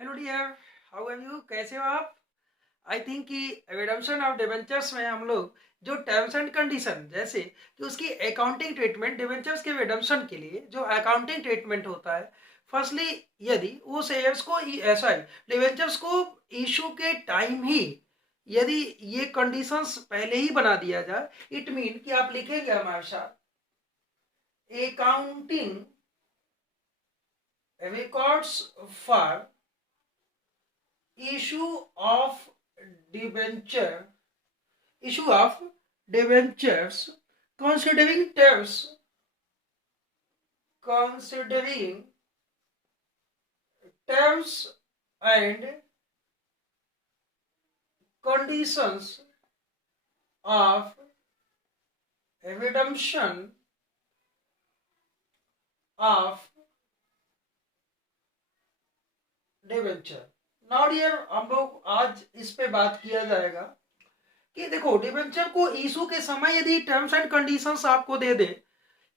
Hello dear, how are you? कैसे हो आप? आई थिंक कि रिडम्पशन ऑफ डिबेंचर्स में हम लोग जो टर्म्स एंड कंडीशन, जैसे कि उसकी अकाउंटिंग ट्रीटमेंट, डिबेंचर्स के रिडम्पशन के लिए जो अकाउंटिंग ट्रीटमेंट होता है, फर्स्टली यदि वो शेयर्स को सॉरी डिबेंचर्स को इशू के टाइम ही यदि ये कंडीशंस पहले ही बना दिया जाए, इट मीन कि आप लिखेंगे हमारे साथ accounting records for issue of debenture issue of debentures considering terms and conditions of redemption of debenture. Now dear, हम लोग आज इस पे बात किया जाएगा कि देखो, डिबेंचर को इशू के समय यदि टर्म्स एंड कंडीशंस आपको दे दे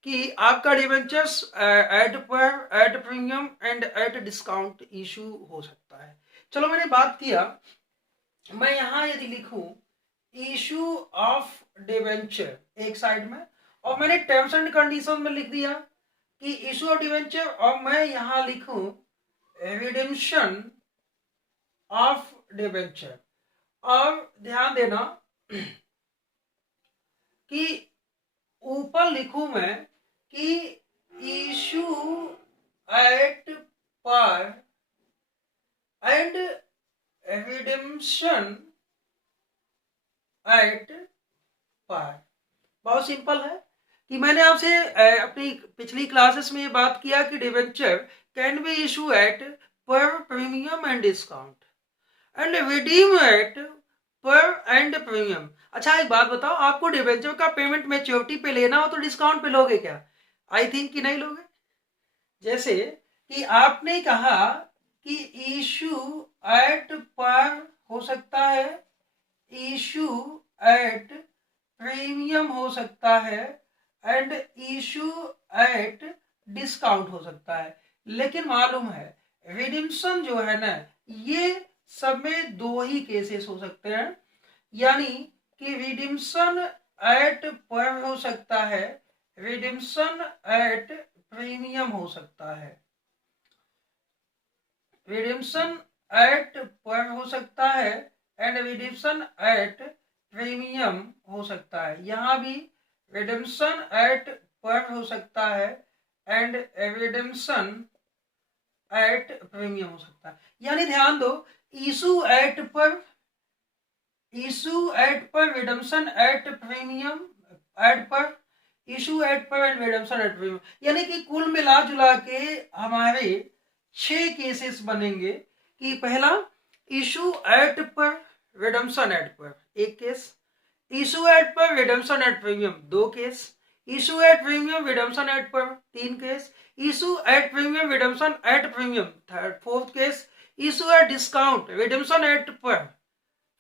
कि आपका debentures at premium and at discount issue हो सकता है। चलो, मैंने बात किया, मैं यहां यदि लिखूं इशू ऑफ डिबेंचर एक साइड में, और मैंने टर्म्स एंड कंडीशन में लिख दिया कि इशू ऑफ डिबेंचर, और मैं यहां लिखूं रिडेम्पशन ऑफ डिबेंचर। और ध्यान देना कि ऊपर लिखूं मैं कि issue at par and redemption eight पर। बहुत सिंपल है कि मैंने आपसे अपनी पिछली क्लासेस में ये बात किया कि debenture can be issue at par premium and discount and redeem at par and premium. अच्छा, एक बात बताओ, आपको डिबेंचर का पेमेंट मैच्योरिटी पे लेना हो तो डिस्काउंट पे लोगे क्या? आई थिंक कि नहीं लोगे। जैसे कि आपने कहा कि इशू एट पर हो सकता है, इशू एट प्रीमियम हो सकता है एंड इशू एट डिस्काउंट हो सकता है। लेकिन मालूम है रिडिम्पशन जो है ना, ये सब में दो ही केसेस हो सकते हैं, यानी कि रिडिम्पशन एट पर हो सकता है, रिडिम्पशन एट प्रीमियम हो सकता है। रिडिम्पशन एट पर हो सकता है एंड रिडिम्पशन एट प्रीमियम हो सकता है। यहां भी रिडिम्पशन एट पर हो सकता है एंड रिडिम्पशन एट प्रीमियम हो सकता है। यानी ध्यान दो, issue at par redemption at premium eight पर, issue at par and redemption at premium, यानी कि कुल मिला जुला के हमारे 6 केसेस बनेंगे कि पहला issue at par redemption at par एक case, issue at par redemption at premium 2 case, issue at premium redemption at par 3 case, issue at premium redemption at premium fourth case, issue at discount redemption at par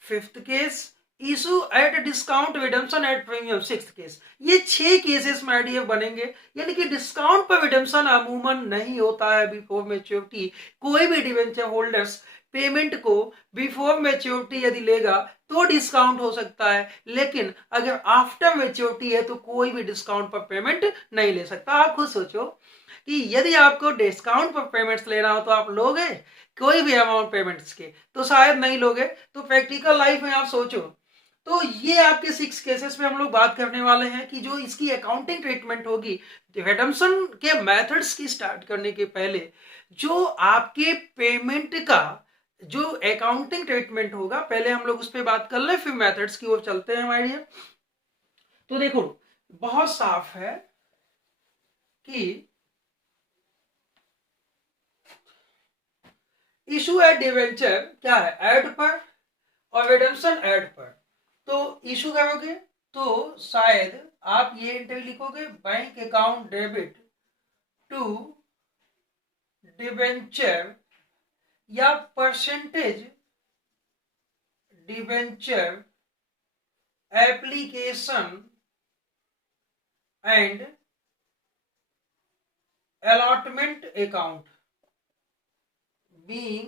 fifth case, issue at discount redemption at premium sixth case. ये 6 cases में IDF बनेंगे। यानी कि discount पर redemption अमूमन नहीं होता है बिफोर मैच्योरिटी। कोई भी डिवेंचर होल्डर्स पेमेंट को बिफोर मैच्योरिटी यदि लेगा तो डिस्काउंट हो सकता है, लेकिन अगर आफ्टर मैच्योरिटी है तो कोई भी डिस्काउंट पर पेमेंट नहीं ले सकता। आप खुद सोचो कि यदि आपको डिस्काउंट पर पेमेंट्स लेना हो तो आप लोगे कोई भी अमाउंट पेमेंट्स के? तो शायद नहीं लोगे। तो प्रैक्टिकल लाइफ में आप सोचो, तो ये आपके 6 केसेस में हम लोग बात करने वाले हैं कि जो इसकी अकाउंटिंग ट्रीटमेंट होगी रिडम्पशन के मेथड्स की स्टार्ट करने के पहले, जो आपके पेमेंट का जो अकाउंटिंग ट्रीटमेंट होगा, पहले हम लोग उस पर बात कर ले, फिर मेथड्स की ओर चलते हैं हमारे। तो देखो, बहुत साफ है कि इशू एट डिवेंचर क्या है, एड पर, और रिडम्पशन एड पर। तो इशू करोगे तो शायद आप ये एंट्री लिखोगे, bank account debit to debenture या percentage debenture application and allotment account being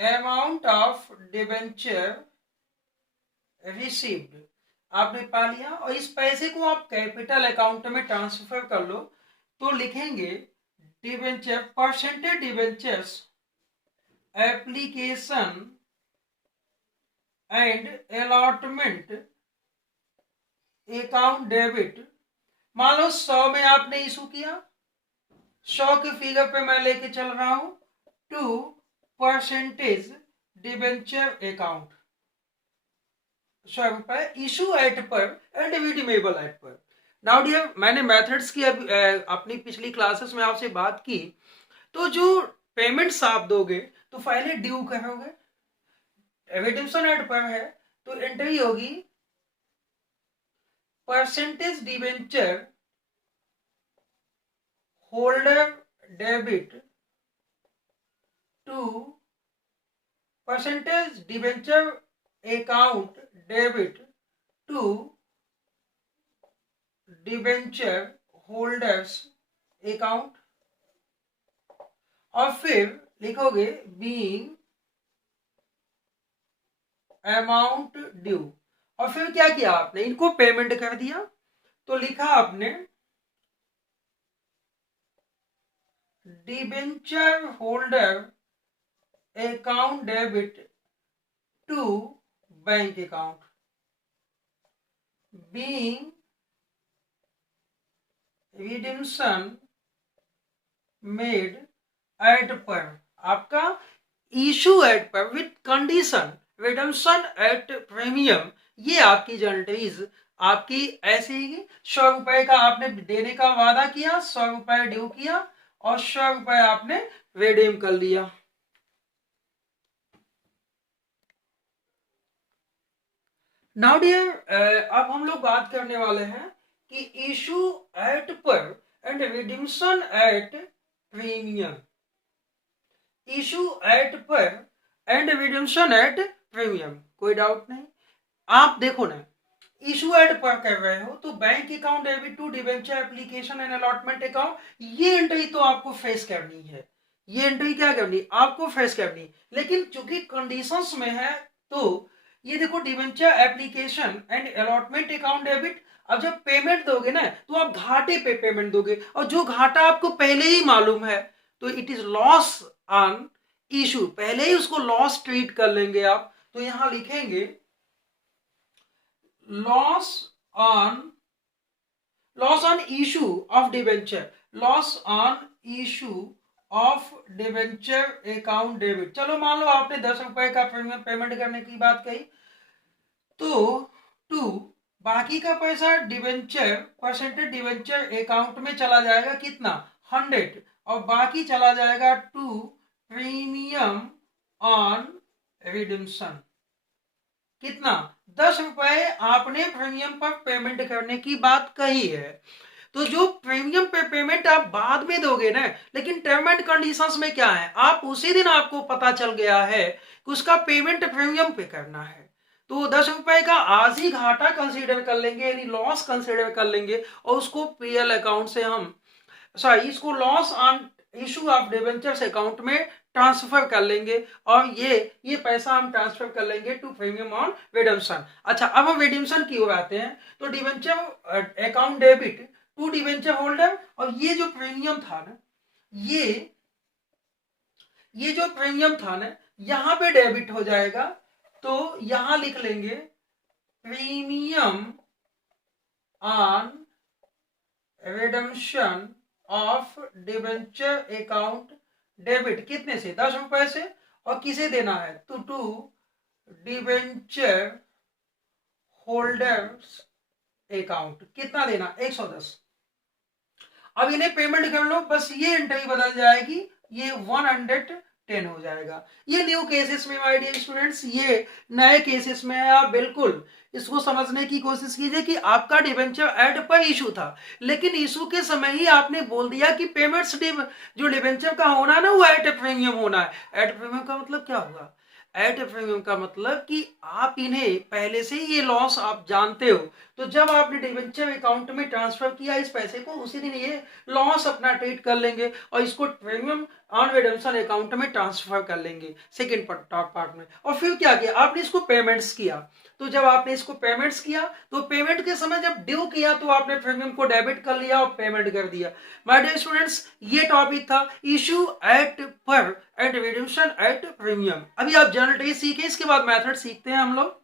amount of debenture received, आपने पा लिया। और इस पैसे को आप कैपिटल अकाउंट में ट्रांसफर कर लो, तो लिखेंगे debenture percentage debentures application and allotment account debit. मान लो 100 में आपने इशू किया, 100 के फिगर पे मैं लेके चल रहा हूं टू परसेंटेज डिबेंचर अकाउंट, 100 रुपए issue at par and redeemable eight पर। नाउ डियर, मैंने मेथड्स की अपनी पिछली क्लासेस में आपसे बात की, तो जो पेमेंट्स आप दोगे तो पहले ड्यू करोगे, रिडीम्पशन एट पर है तो एंट्री होगी percentage debenture holder debit to percentage debenture account debit to debenture holders account, और फिर लिखोगे बीइंग अमाउंट ड्यू, और फिर क्या किया आपने, इनको पेमेंट कर दिया। तो लिखा आपने debenture holder account debit to bank account being redemption made at par, आपका issue at par with condition redemption at premium. ये आपकी एंट्रीज आपकी ऐसे ही 100 रुपए का आपने देने का वादा किया, 100 रुपए ड्यू किया और 100 रुपए आपने रिडीम कर लिया। नाउ डियर, अब हम लोग बात करने वाले हैं कि issue at par and रिडीम्पशन at premium. Issue at par and रिडीम्पशन at premium, कोई डाउट नहीं। आप देखो ना, इशू एट पर कर रहे हो तो bank account debit to debenture application and allotment account, ये एंट्री तो आपको फेस करनी है, ये एंट्री क्या करनी, आपको फेस करनी। लेकिन चूंकि कंडीशंस में है तो ये देखो debenture application and allotment account debit, अब जब पेमेंट दोगे ना तो आप घाटे पे पेमेंट दोगे, और जो घाटा आपको पहले ही मालूम है तो it is loss on issue, पहले ही उसको लॉस ट्रीट कर लेंगे आप। तो यहां लिखेंगे loss on issue of debenture, loss on issue of debenture account debit. चलो मान लो आपने 10 रुपए का प्रीमियम पेमेंट करने की बात कही, तो टू बाकी का पैसा डिबेंचर परसेंटेज डिबेंचर अकाउंट में चला जाएगा, कितना 100, और बाकी चला जाएगा टू प्रीमियम ऑन रिडिम्पशन, कितना 10 रुपए आपने प्रीमियम पर पेमेंट करने की बात कही है। तो जो प्रीमियम पे पेमेंट आप बाद में दोगे ना, लेकिन टर्म एंड कंडीशंस में क्या है, आप उसी दिन आपको पता चल गया है कि उसका पेमेंट प्रीमियम पे करना है, तो 10 रुपए का आज ही घाटा कंसीडर कर लेंगे, यानी लॉस कंसीडर कर लेंगे, और उसको पीएल अकाउंट से हम इसको loss on issue of debentures account में ट्रांसफर कर लेंगे, और ये पैसा हम ट्रांसफर कर लेंगे टू प्रीमियम ऑन रिडेम्पशन। अच्छा, अब हम रिडेम्पशन की ओर आते हैं, तो debenture account debit to debenture holder, और ये जो प्रीमियम था ना, ये जो प्रीमियम था ना, यहां पे डेबिट हो जाएगा, तो यहां लिख लेंगे premium on redemption of debenture account debit, कितने से 10 रुपए से, और किसे देना है तो टू डिबेंचर होल्डर्स अकाउंट, कितना देना 110। अब इन्हें पेमेंट कर लो, बस ये एंट्री बदल जाएगी, ये 110 हो जाएगा। ये न्यू केसेस में माय डियर स्टूडेंट्स, ये नए केसेस में है, आप बिल्कुल इसको समझने की कोशिश कीजिए कि आपका डिबेंचर एड पर इशू था, लेकिन इशू के समय ही आपने बोल दिया कि पेमेंट्स जो डिबेंचर का होना है ना, वो एट प्रीमियम होना है। एट प्रीमियम का मतलब क्या होगा, एट प्रीमियम का मतलब कि आप इन्हें पहले से ही ये लॉस आप जानते हो, तो जब आपने डिबेंचर अकाउंट में ट्रांसफर किया इस पैसे को, उसी दिन ये लॉस अपना ट्रीट कर लेंगे और इसको प्रीमियम ऑन रिडेम्पशन अकाउंट में ट्रांसफर कर लेंगे सेकेंड पार्ट में। और फिर क्या किया आपने, इसको पेमेंट्स किया। तो जब आपने इसको पेमेंट्स किया तो पेमेंट के समय जब ड्यू किया तो आपने प्रीमियम को डेबिट कर लिया और पेमेंट कर दिया। माय डियर स्टूडेंट्स, ये टॉपिक था issue at par and redemption at premium. अभी आप जनरल ट्रेस सीखे, इसके बाद मेथड सीखते हैं हम लोग।